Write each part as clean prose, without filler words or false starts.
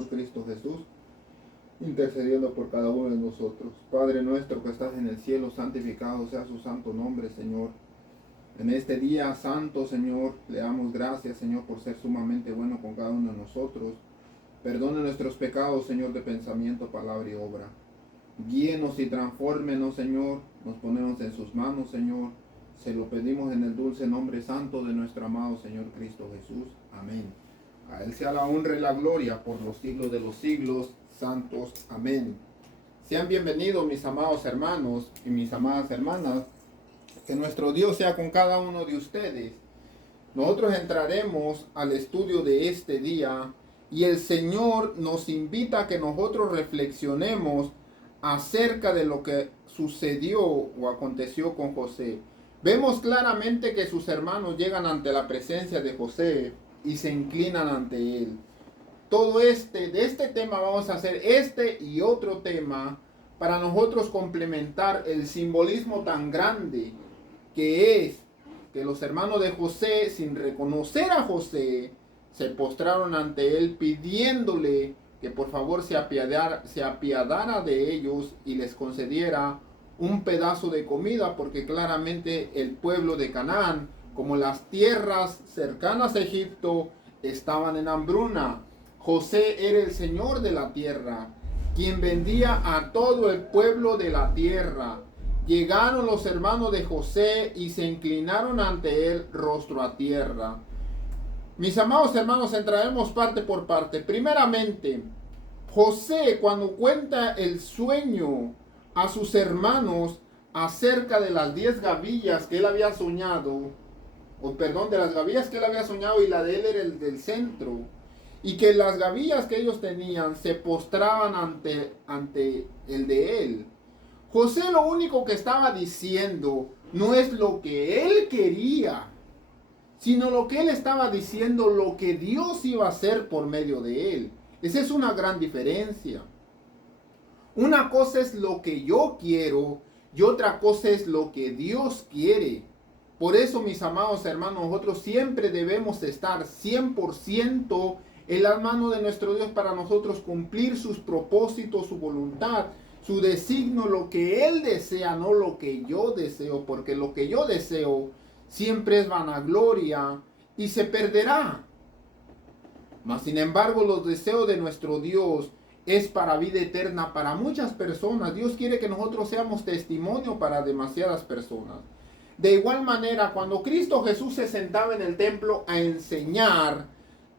Señor Cristo Jesús, intercediendo por cada uno de nosotros. Padre nuestro que estás en el cielo, santificado sea su santo nombre, Señor. En este día santo, Señor, le damos gracias, Señor, por ser sumamente bueno con cada uno de nosotros. Perdone nuestros pecados, Señor, de pensamiento, palabra y obra. Guíenos y transfórmenos, Señor. Nos ponemos en sus manos, Señor. Se lo pedimos en el dulce nombre santo de nuestro amado Señor Cristo Jesús. Amén. A Él sea la honra y la gloria por los siglos de los siglos santos. Amén. Sean bienvenidos mis amados hermanos y mis amadas hermanas. Que nuestro Dios sea con cada uno de ustedes. Nosotros entraremos al estudio de este día y el Señor nos invita a que nosotros reflexionemos acerca de lo que sucedió o aconteció con José. Vemos claramente que sus hermanos llegan ante la presencia de José y se inclinan ante él. De este tema vamos a hacer este y otro tema para nosotros complementar el simbolismo tan grande que es que los hermanos de José, sin reconocer a José, se postraron ante él pidiéndole que por favor se apiadara de ellos y les concediera un pedazo de comida, porque claramente el pueblo de Canaán, como las tierras cercanas a Egipto, estaban en hambruna. José era el señor de la tierra, quien vendía a todo el pueblo de la tierra. Llegaron los hermanos de José y se inclinaron ante él rostro a tierra. Mis amados hermanos, entraremos parte por parte. Primeramente, José, cuando cuenta el sueño a sus hermanos acerca de las 10 gavillas que él había soñado, de las gavillas que él había soñado y la de él era el del centro, y que las gavillas que ellos tenían se postraban ante el de él. José lo único que estaba diciendo no es lo que él quería, sino lo que él estaba diciendo, lo que Dios iba a hacer por medio de él. Esa es una gran diferencia. Una cosa es lo que yo quiero y otra cosa es lo que Dios quiere. Por eso, mis amados hermanos, nosotros siempre debemos estar 100% en las manos de nuestro Dios para nosotros cumplir sus propósitos, su voluntad, su designio, lo que Él desea, no lo que yo deseo, porque lo que yo deseo siempre es vanagloria y se perderá. Mas sin embargo, los deseos de nuestro Dios es para vida eterna para muchas personas. Dios quiere que nosotros seamos testimonio para demasiadas personas. De igual manera, cuando Cristo Jesús se sentaba en el templo a enseñar,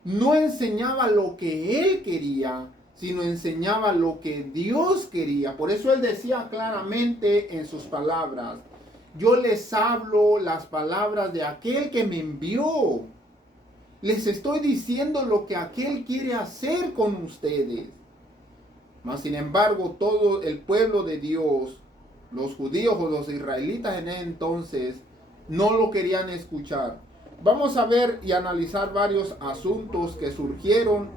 no enseñaba lo que Él quería, sino enseñaba lo que Dios quería. Por eso Él decía claramente en sus palabras: yo les hablo las palabras de aquel que me envió. Les estoy diciendo lo que aquel quiere hacer con ustedes. Mas sin embargo, todo el pueblo de Dios, los judíos o los israelitas en ese entonces, no lo querían escuchar. Vamos a ver y analizar varios asuntos que surgieron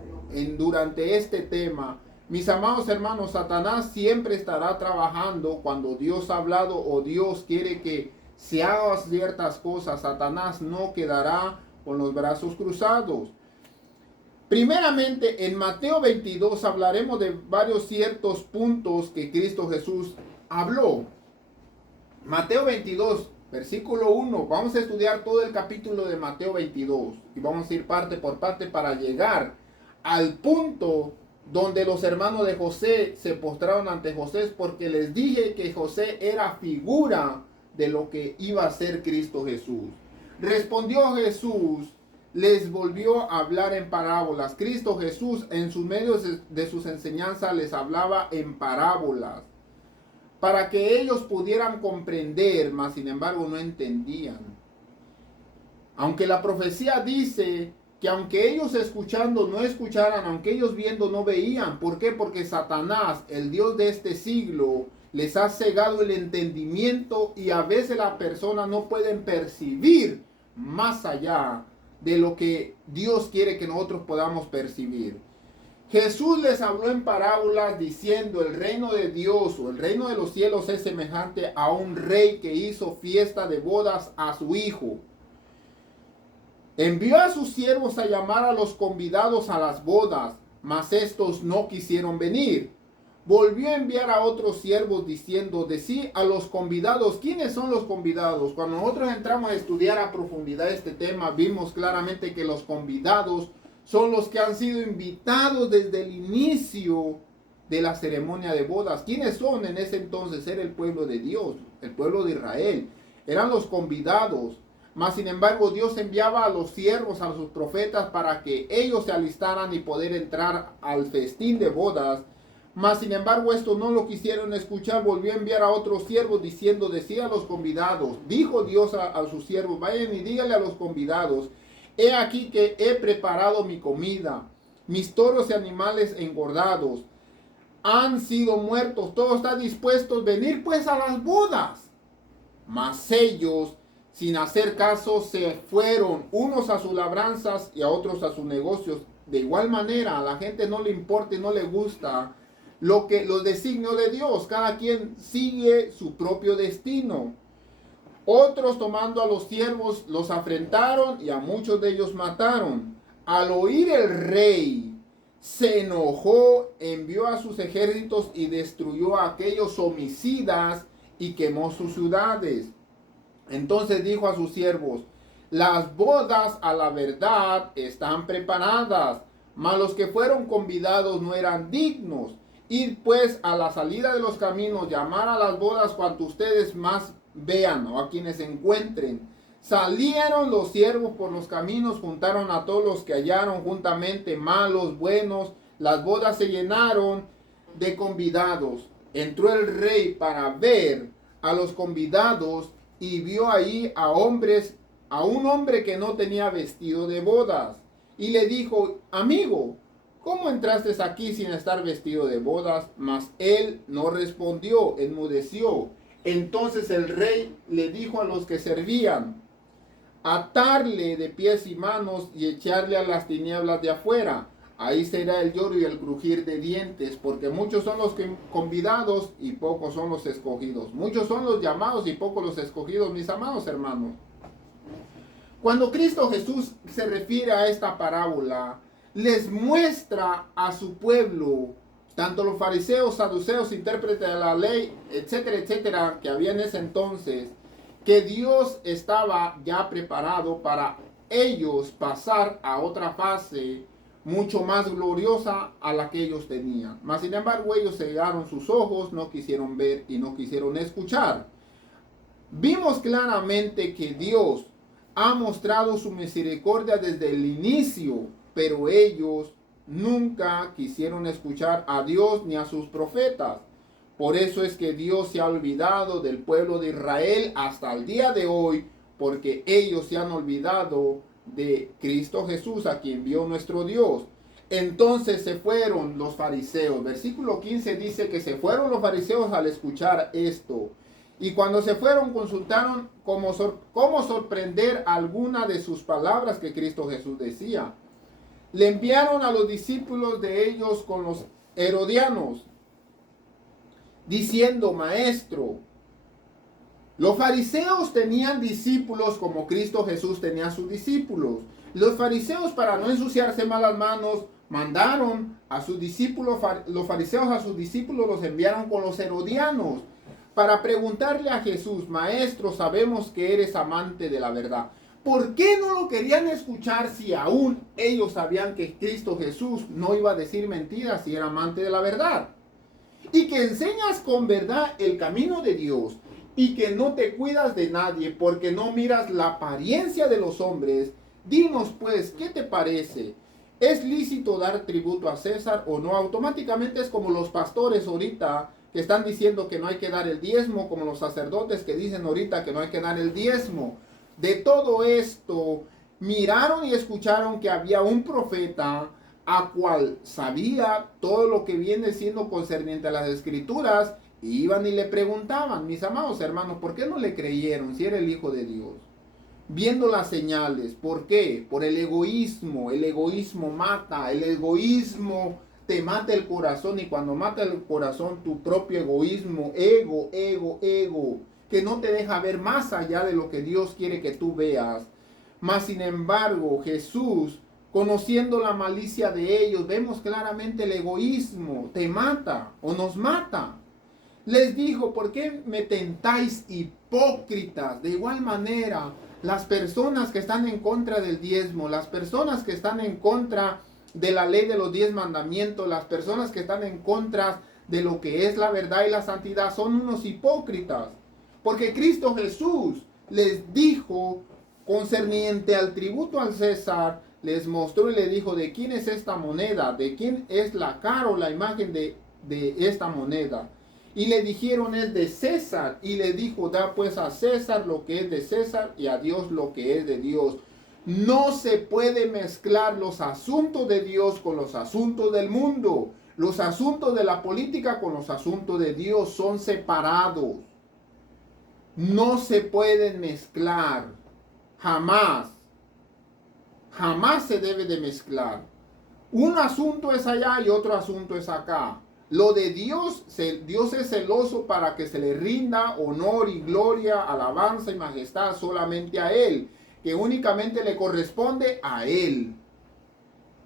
durante este tema. Mis amados hermanos, Satanás siempre estará trabajando cuando Dios ha hablado o Dios quiere que se hagan ciertas cosas. Satanás no quedará con los brazos cruzados. Primeramente, en Mateo 22 hablaremos de varios ciertos puntos que Cristo Jesús habló. Mateo 22, versículo 1. Vamos a estudiar todo el capítulo de Mateo 22 y vamos a ir parte por parte para llegar al punto donde los hermanos de José se postraron ante José, porque les dije que José era figura de lo que iba a ser Cristo Jesús. Respondió Jesús, les volvió a hablar en parábolas. Cristo Jesús en sus medios de sus enseñanzas les hablaba en parábolas para que ellos pudieran comprender, mas sin embargo no entendían. Aunque la profecía dice que aunque ellos escuchando no escucharan, aunque ellos viendo no veían. ¿Por qué? Porque Satanás, el Dios de este siglo, les ha cegado el entendimiento y a veces las personas no pueden percibir más allá de lo que Dios quiere que nosotros podamos percibir. Jesús les habló en parábolas diciendo: el reino de Dios o el reino de los cielos es semejante a un rey que hizo fiesta de bodas a su hijo. Envió a sus siervos a llamar a los convidados a las bodas, mas estos no quisieron venir. Volvió a enviar a otros siervos diciendo, decí a los convidados. ¿Quiénes son los convidados? Cuando nosotros entramos a estudiar a profundidad este tema, vimos claramente que los convidados son los que han sido invitados desde el inicio de la ceremonia de bodas. ¿Quiénes son en ese entonces? Era el pueblo de Dios, el pueblo de Israel. Eran los convidados. Mas sin embargo Dios enviaba a los siervos, a sus profetas, para que ellos se alistaran y poder entrar al festín de bodas. Mas sin embargo estos no lo quisieron escuchar. Volvió a enviar a otros siervos diciendo, decía a los convidados, dijo Dios a sus siervos, vayan y díganle a los convidados, he aquí que he preparado mi comida, mis toros y animales engordados han sido muertos, todo está dispuesto, venir pues a las bodas. Mas ellos, sin hacer caso, se fueron, unos a sus labranzas y a otros a sus negocios. De igual manera, a la gente no le importa y no le gusta los designios de Dios. Cada quien sigue su propio destino. Otros, tomando a los siervos, los afrentaron y a muchos de ellos mataron. Al oír el rey, se enojó, envió a sus ejércitos y destruyó a aquellos homicidas y quemó sus ciudades. Entonces dijo a sus siervos, las bodas a la verdad están preparadas, mas los que fueron convidados no eran dignos. Id pues a la salida de los caminos, llamar a las bodas cuanto ustedes más vean o a quienes encuentren. Salieron los siervos por los caminos, juntaron a todos los que hallaron juntamente, malos, buenos. Las bodas se llenaron de convidados. Entró el rey para ver a los convidados y vio ahí a un hombre que no tenía vestido de bodas. Y le dijo, amigo, ¿cómo entraste aquí sin estar vestido de bodas? Mas él no respondió, enmudeció. Entonces el rey le dijo a los que servían, atarle de pies y manos y echarle a las tinieblas de afuera. Ahí será el lloro y el crujir de dientes, porque muchos son los convidados y pocos son los escogidos. Muchos son los llamados y pocos los escogidos, mis amados hermanos. Cuando Cristo Jesús se refiere a esta parábola, les muestra a su pueblo, tanto los fariseos, saduceos, intérpretes de la ley, etcétera, etcétera, que había en ese entonces, que Dios estaba ya preparado para ellos pasar a otra fase mucho más gloriosa a la que ellos tenían. Mas sin embargo ellos cegaron sus ojos, no quisieron ver y no quisieron escuchar. Vimos claramente que Dios ha mostrado su misericordia desde el inicio, pero ellos nunca quisieron escuchar a Dios ni a sus profetas. Por eso es que Dios se ha olvidado del pueblo de Israel hasta el día de hoy, porque ellos se han olvidado de Cristo Jesús, a quien envió nuestro Dios. Entonces se fueron los fariseos. Versículo 15 dice que se fueron los fariseos al escuchar esto. Y cuando se fueron, consultaron cómo sorprender alguna de sus palabras que Cristo Jesús decía. Le enviaron a los discípulos de ellos con los herodianos, diciendo, maestro. Los fariseos tenían discípulos como Cristo Jesús tenía sus discípulos. Los fariseos, para no ensuciarse más las manos, mandaron a sus discípulos, los fariseos a sus discípulos los enviaron con los herodianos para preguntarle a Jesús, maestro, sabemos que eres amante de la verdad. ¿Por qué no lo querían escuchar si aún ellos sabían que Cristo Jesús no iba a decir mentiras y era amante de la verdad? Y que enseñas con verdad el camino de Dios y que no te cuidas de nadie porque no miras la apariencia de los hombres. Dinos pues, ¿qué te parece? ¿Es lícito dar tributo a César o no? Automáticamente es como los pastores ahorita que están diciendo que no hay que dar el diezmo, como los sacerdotes que dicen ahorita que no hay que dar el diezmo. De todo esto, miraron y escucharon que había un profeta a cual sabía todo lo que viene siendo concerniente a las escrituras, y iban y le preguntaban, mis amados hermanos, ¿por qué no le creyeron si era el Hijo de Dios? Viendo las señales, ¿por qué? Por el egoísmo mata, el egoísmo te mata el corazón, y cuando mata el corazón tu propio egoísmo, ego, que no te deja ver más allá de lo que Dios quiere que tú veas. Mas sin embargo, Jesús conociendo la malicia de ellos. Vemos claramente el egoísmo, te mata o nos mata. Les dijo, ¿por qué me tentáis, hipócritas? De igual manera, las personas que están en contra del diezmo, las personas que están en contra de la ley de los 10 mandamientos, las personas que están en contra de lo que es la verdad y la santidad, son unos hipócritas. Porque Cristo Jesús les dijo, concerniente al tributo al César, les mostró y le dijo, ¿de quién es esta moneda? ¿De quién es la cara o la imagen de esta moneda? Y le dijeron, es de César. Y le dijo, da pues a César lo que es de César y a Dios lo que es de Dios. No se puede mezclar los asuntos de Dios con los asuntos del mundo. Los asuntos de la política con los asuntos de Dios son separados. No se pueden mezclar. Jamás. Jamás se debe de mezclar. Un asunto es allá y otro asunto es acá. Lo de Dios, Dios es celoso para que se le rinda honor y gloria, alabanza y majestad solamente a Él, que únicamente le corresponde a Él.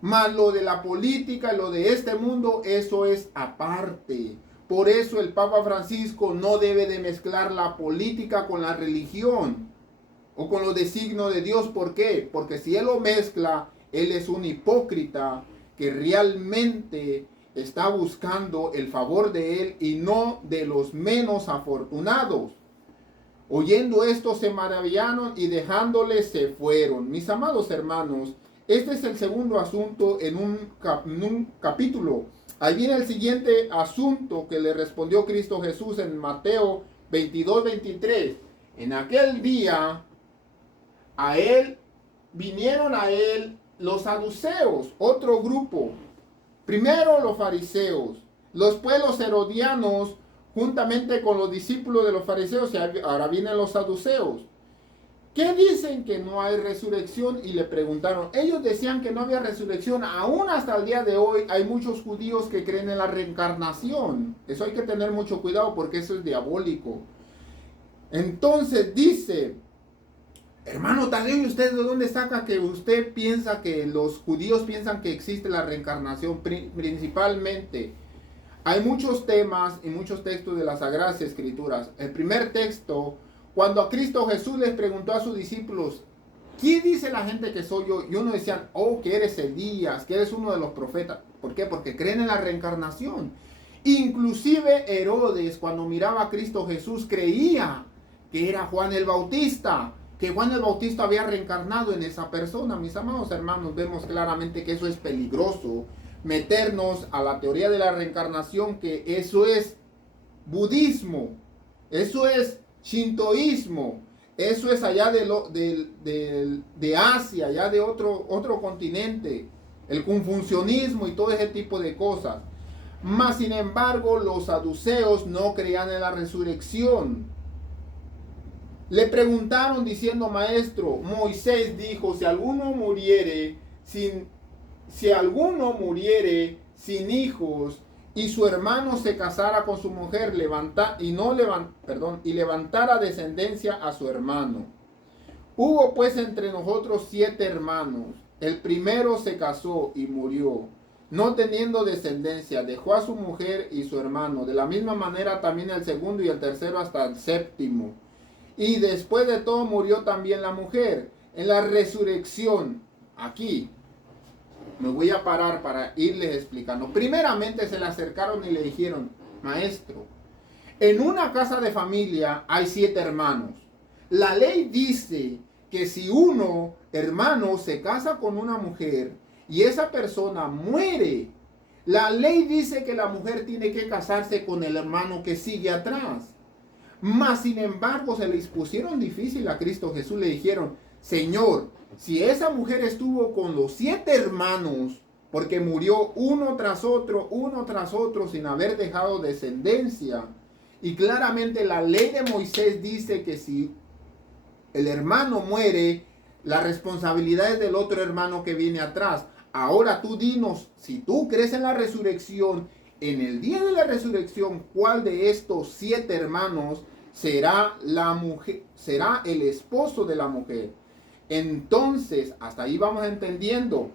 Mas lo de la política, lo de este mundo, eso es aparte. Por eso el Papa Francisco no debe de mezclar la política con la religión o con los designios de Dios. ¿Por qué? Porque si él lo mezcla, él es un hipócrita que realmente está buscando el favor de él y no de los menos afortunados. Oyendo esto se maravillaron y dejándole se fueron. Mis amados hermanos, este es el segundo asunto en un capítulo. Ahí viene el siguiente asunto que le respondió Cristo Jesús en Mateo 22-23. En aquel día vinieron a él los saduceos, otro grupo. Primero los fariseos, después los herodianos, juntamente con los discípulos de los fariseos, y ahora vienen los saduceos. ¿Qué dicen que no hay resurrección? Y le preguntaron. Ellos decían que no había resurrección. Aún hasta el día de hoy hay muchos judíos que creen en la reencarnación. Eso hay que tener mucho cuidado porque eso es diabólico. Entonces dice, hermano Tadeo, ¿y usted de dónde saca que usted piensa que los judíos piensan que existe la reencarnación? Principalmente, hay muchos temas y muchos textos de las Sagradas Escrituras. El primer texto, cuando a Cristo Jesús les preguntó a sus discípulos, ¿quién dice la gente que soy yo? Y uno decían, oh, que eres Elías, que eres uno de los profetas. ¿Por qué? Porque creen en la reencarnación. Inclusive Herodes, cuando miraba a Cristo Jesús, creía que era Juan el Bautista, que Juan el Bautista había reencarnado en esa persona. Mis amados hermanos, vemos claramente que eso es peligroso, meternos a la teoría de la reencarnación, que eso es budismo, eso es shintoísmo, eso es allá de Asia, allá de otro continente, el confucianismo y todo ese tipo de cosas. Mas sin embargo, los saduceos no creían en la resurrección. Le preguntaron diciendo, maestro, Moisés dijo, si alguno muriere sin hijos y su hermano se casara con su mujer y levantara descendencia a su hermano. Hubo pues entre nosotros 7 hermanos. El primero se casó y murió, no teniendo descendencia, dejó a su mujer y su hermano. De la misma manera también el segundo y el tercero hasta el séptimo. Y después de todo murió también la mujer. En la resurrección, aquí me voy a parar para irles explicando. Primeramente se le acercaron y le dijeron, maestro, en una casa de familia hay 7 hermanos. La ley dice que si uno, hermano, se casa con una mujer y esa persona muere, la ley dice que la mujer tiene que casarse con el hermano que sigue atrás. Mas sin embargo se les pusieron difícil a Cristo Jesús. Le dijeron, Señor, si esa mujer estuvo con los 7 hermanos, porque murió uno tras otro, sin haber dejado descendencia. Y claramente la ley de Moisés dice que si el hermano muere, la responsabilidad es del otro hermano que viene atrás. Ahora tú dinos, si tú crees en la resurrección, en el día de la resurrección, ¿cuál de estos 7 hermanos será la mujer, será el esposo de la mujer? Entonces, hasta ahí vamos entendiendo.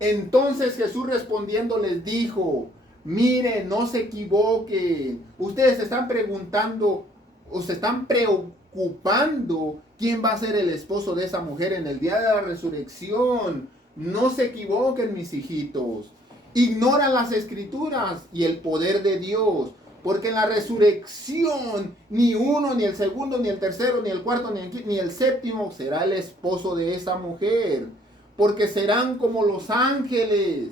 Entonces Jesús respondiendo les dijo, miren, no se equivoquen. Ustedes se están preguntando o se están preocupando quién va a ser el esposo de esa mujer en el día de la resurrección. No se equivoquen, mis hijitos. Ignoran las escrituras y el poder de Dios. Porque en la resurrección ni uno, ni el segundo, ni el tercero, ni el cuarto, ni el séptimo será el esposo de esa mujer. Porque serán como los ángeles.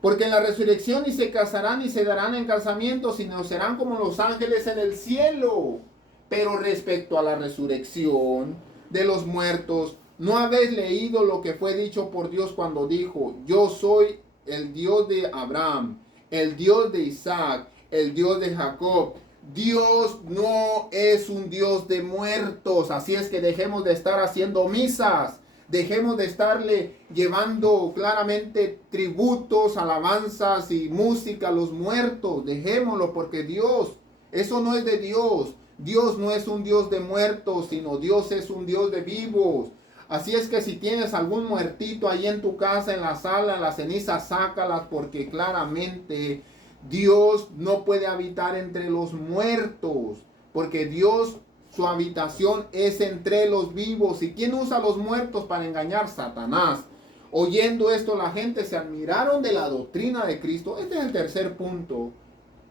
Porque en la resurrección ni se casarán ni se darán en casamiento, sino serán como los ángeles en el cielo. Pero respecto a la resurrección de los muertos, ¿no habéis leído lo que fue dicho por Dios cuando dijo, yo soy el Dios de Abraham, el Dios de Isaac, el Dios de Jacob? Dios no es un Dios de muertos, así es que dejemos de estar haciendo misas. Dejemos de estarle llevando claramente tributos, alabanzas y música a los muertos. Dejémoslo porque Dios, eso no es de Dios. Dios no es un Dios de muertos, sino Dios es un Dios de vivos. Así es que si tienes algún muertito ahí en tu casa, en la sala, en las cenizas, sácalas porque claramente Dios no puede habitar entre los muertos. Porque Dios, su habitación es entre los vivos. ¿Y quién usa a los muertos para engañar? Satanás. Oyendo esto, la gente se admiraron de la doctrina de Cristo. Este es el tercer punto.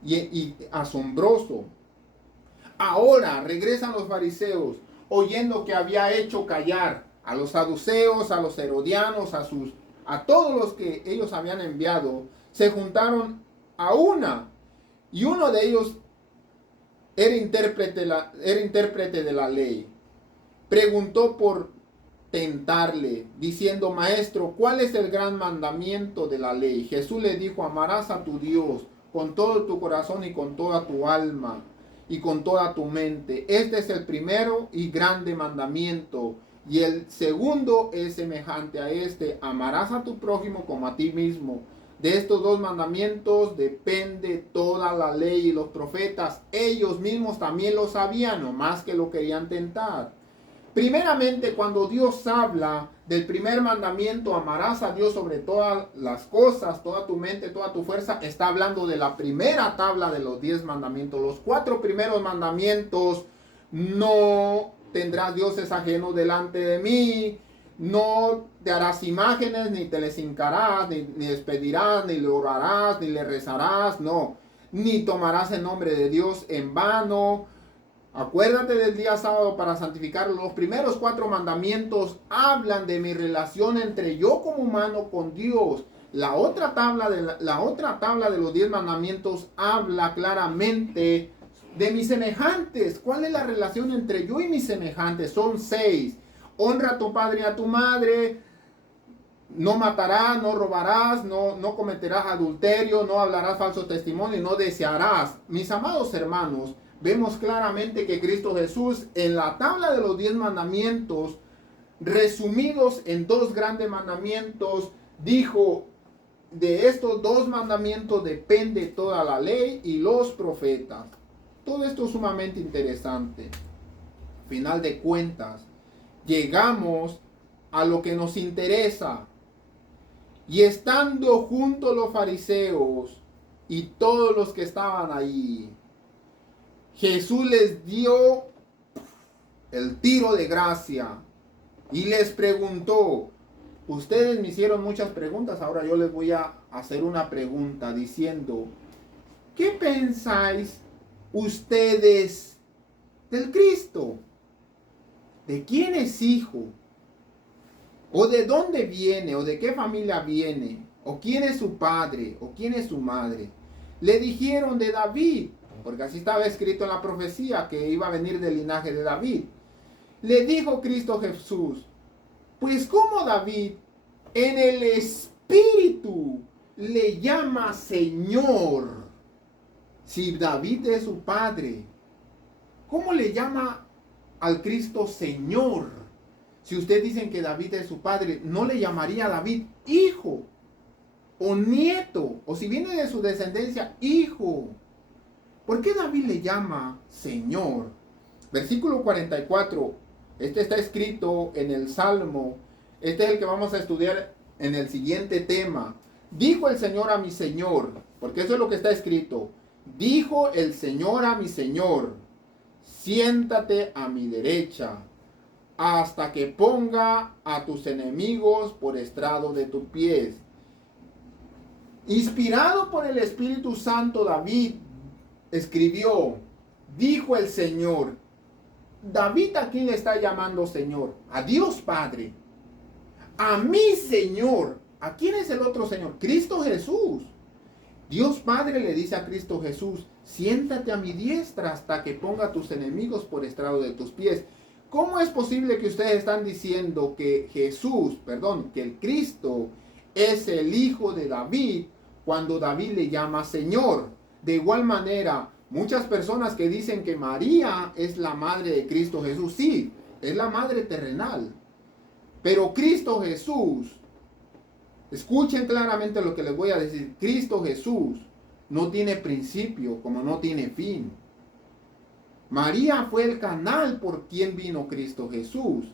Y asombroso. Ahora regresan los fariseos, oyendo que había hecho callar a los saduceos, a los herodianos, a todos los que ellos habían enviado. Se juntaron a una. Y uno de ellos era intérprete de la ley. Preguntó por tentarle, diciendo, maestro, ¿cuál es el gran mandamiento de la ley? Jesús le dijo, amarás a tu Dios con todo tu corazón y con toda tu alma y con toda tu mente. Este es el primero y grande mandamiento. Y el segundo es semejante a este, amarás a tu prójimo como a ti mismo. De estos dos mandamientos depende toda la ley y los profetas. Ellos mismos también lo sabían, nomás que lo querían tentar. Primeramente, cuando Dios habla del primer mandamiento, amarás a Dios sobre todas las cosas, toda tu mente, toda tu fuerza, está hablando de la primera tabla de los 10 mandamientos. Los 4 primeros mandamientos, no tendrás dioses ajenos delante de mí, no te harás imágenes, ni te les hincarás, ni despedirás, ni le orarás, ni le rezarás, no. Ni tomarás el nombre de Dios en vano. Acuérdate del día sábado para santificarlo. Los primeros 4 mandamientos hablan de mi relación entre yo como humano con Dios. La otra tabla de los 10 mandamientos habla claramente de mis semejantes. ¿Cuál es la relación entre yo y mis semejantes? Son 6. Honra a tu padre y a tu madre. No matarás, no robarás, no cometerás adulterio, no hablarás falso testimonio y no desearás. Mis amados hermanos, vemos claramente que Cristo Jesús en la tabla de los 10 mandamientos, resumidos en 2 grandes mandamientos, dijo, de estos 2 mandamientos depende toda la ley y los profetas. Todo esto es sumamente interesante. Final de cuentas, llegamos a lo que nos interesa. Y estando juntos los fariseos y todos los que estaban ahí, Jesús les dio el tiro de gracia y les preguntó. Ustedes me hicieron muchas preguntas, ahora yo les voy a hacer una pregunta diciendo, ¿qué pensáis ustedes del Cristo? ¿De quién es hijo? ¿O de dónde viene? ¿O de qué familia viene? ¿O quién es su padre? ¿O quién es su madre? Le dijeron de David, porque así estaba escrito en la profecía que iba a venir del linaje de David. Le dijo Cristo Jesús, pues como David en el espíritu le llama Señor, si David es su padre, ¿cómo le llama al Cristo Señor? Si ustedes dicen que David es su padre, ¿no le llamaría a David hijo o nieto? O si viene de su descendencia, hijo. ¿Por qué David le llama Señor? Versículo 44. Este está escrito en el Salmo. Este es el que vamos a estudiar en el siguiente tema. Dijo el Señor a mi Señor, porque eso es lo que está escrito. Dijo el Señor a mi Señor, siéntate a mi derecha, hasta que ponga a tus enemigos por estrado de tus pies. Inspirado por el Espíritu Santo, David escribió, dijo el Señor. David, ¿a quién le está llamando Señor? A Dios Padre. A mi Señor. ¿A quién es el otro Señor? Cristo Jesús. Dios Padre le dice a Cristo Jesús, siéntate a mi diestra hasta que ponga a tus enemigos por estrado de tus pies. ¿Cómo es posible que ustedes están diciendo que que el Cristo es el hijo de David cuando David le llama Señor? De igual manera, muchas personas que dicen que María es la madre de Cristo Jesús, sí, es la madre terrenal. Pero Cristo Jesús, escuchen claramente lo que les voy a decir, Cristo Jesús no tiene principio como no tiene fin. María fue el canal por quien vino Cristo Jesús.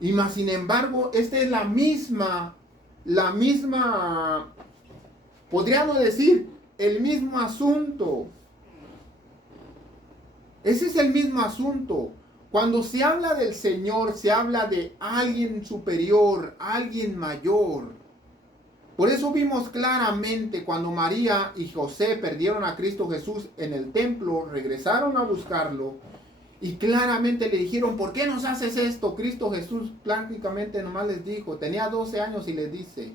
Y más sin embargo, esta es la misma, podríamos decir, el mismo asunto. Ese es el mismo asunto. Cuando se habla del Señor, se habla de alguien superior, alguien mayor. Por eso vimos claramente cuando María y José perdieron a Cristo Jesús en el templo, regresaron a buscarlo y claramente le dijeron, ¿por qué nos haces esto? Cristo Jesús prácticamente nomás les dijo, tenía 12 años y les dice,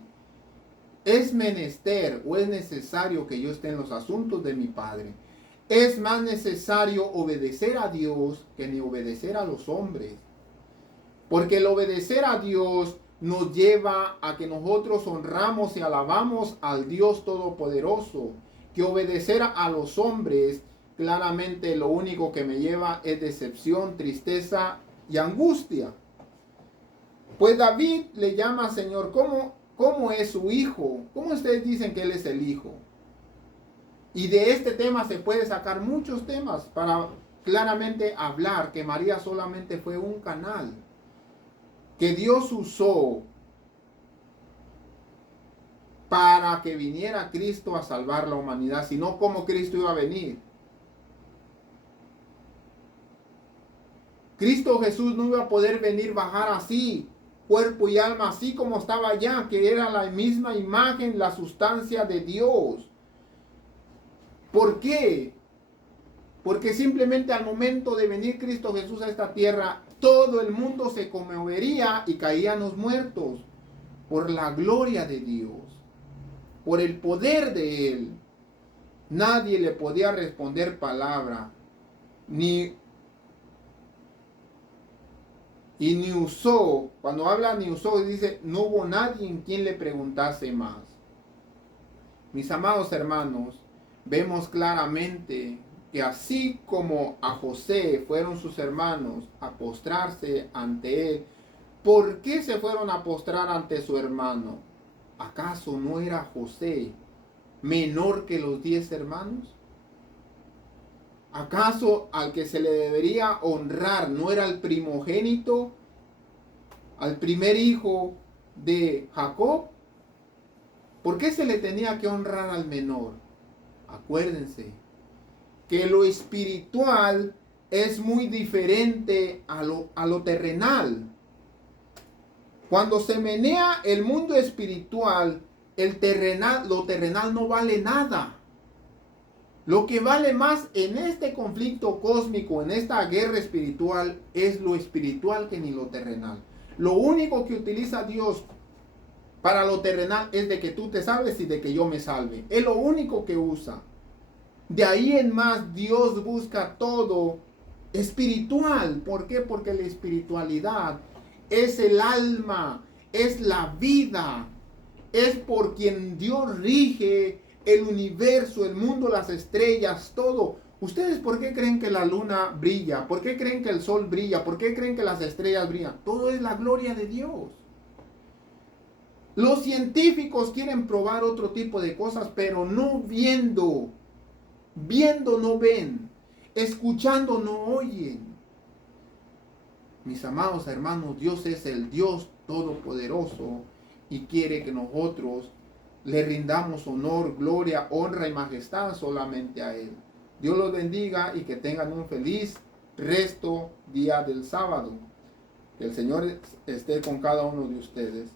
es menester o es necesario que yo esté en los asuntos de mi Padre. Es más necesario obedecer a Dios que ni obedecer a los hombres. Porque el obedecer a Dios nos lleva a que nosotros honramos y alabamos al Dios Todopoderoso. Que obedecer a los hombres, claramente lo único que me lleva es decepción, tristeza y angustia. Pues David le llama Señor. ¿Cómo es su hijo? ¿Cómo ustedes dicen que él es el hijo? Y de este tema se puede sacar muchos temas para claramente hablar que María solamente fue un canal que Dios usó para que viniera Cristo a salvar la humanidad, sino cómo Cristo iba a venir. Cristo Jesús no iba a poder venir, bajar así, cuerpo y alma, así como estaba allá, que era la misma imagen, la sustancia de Dios. ¿Por qué? Porque simplemente al momento de venir Cristo Jesús a esta tierra, todo el mundo se conmovería y caían los muertos por la gloria de Dios, por el poder de Él. Nadie le podía responder palabra, ni usó, cuando habla ni usó, dice, no hubo nadie en quien le preguntase más. Mis amados hermanos, vemos claramente que así como a José fueron sus hermanos a postrarse ante él, ¿por qué se fueron a postrar ante su hermano? ¿Acaso no era José menor que los 10 hermanos? ¿Acaso al que se le debería honrar no era el primogénito, al primer hijo de Jacob? ¿Por qué se le tenía que honrar al menor? Acuérdense que lo espiritual es muy diferente a lo terrenal. Cuando se menea el mundo espiritual, lo terrenal no vale nada. Lo que vale más en este conflicto cósmico, en esta guerra espiritual, es lo espiritual que ni lo terrenal. Lo único que utiliza Dios para lo terrenal es de que tú te salves y de que yo me salve. Es lo único que usa. De ahí en más Dios busca todo espiritual. ¿Por qué? Porque la espiritualidad es el alma, es la vida, es por quien Dios rige el universo, el mundo, las estrellas, todo. ¿Ustedes por qué creen que la luna brilla? ¿Por qué creen que el sol brilla? ¿Por qué creen que las estrellas brillan? Todo es la gloria de Dios. Los científicos quieren probar otro tipo de cosas, pero no viendo. Viendo no ven, escuchando no oyen. Mis amados hermanos, Dios es el Dios todopoderoso y quiere que nosotros le rindamos honor, gloria, honra y majestad solamente a Él. Dios los bendiga y que tengan un feliz resto día del sábado. Que el Señor esté con cada uno de ustedes.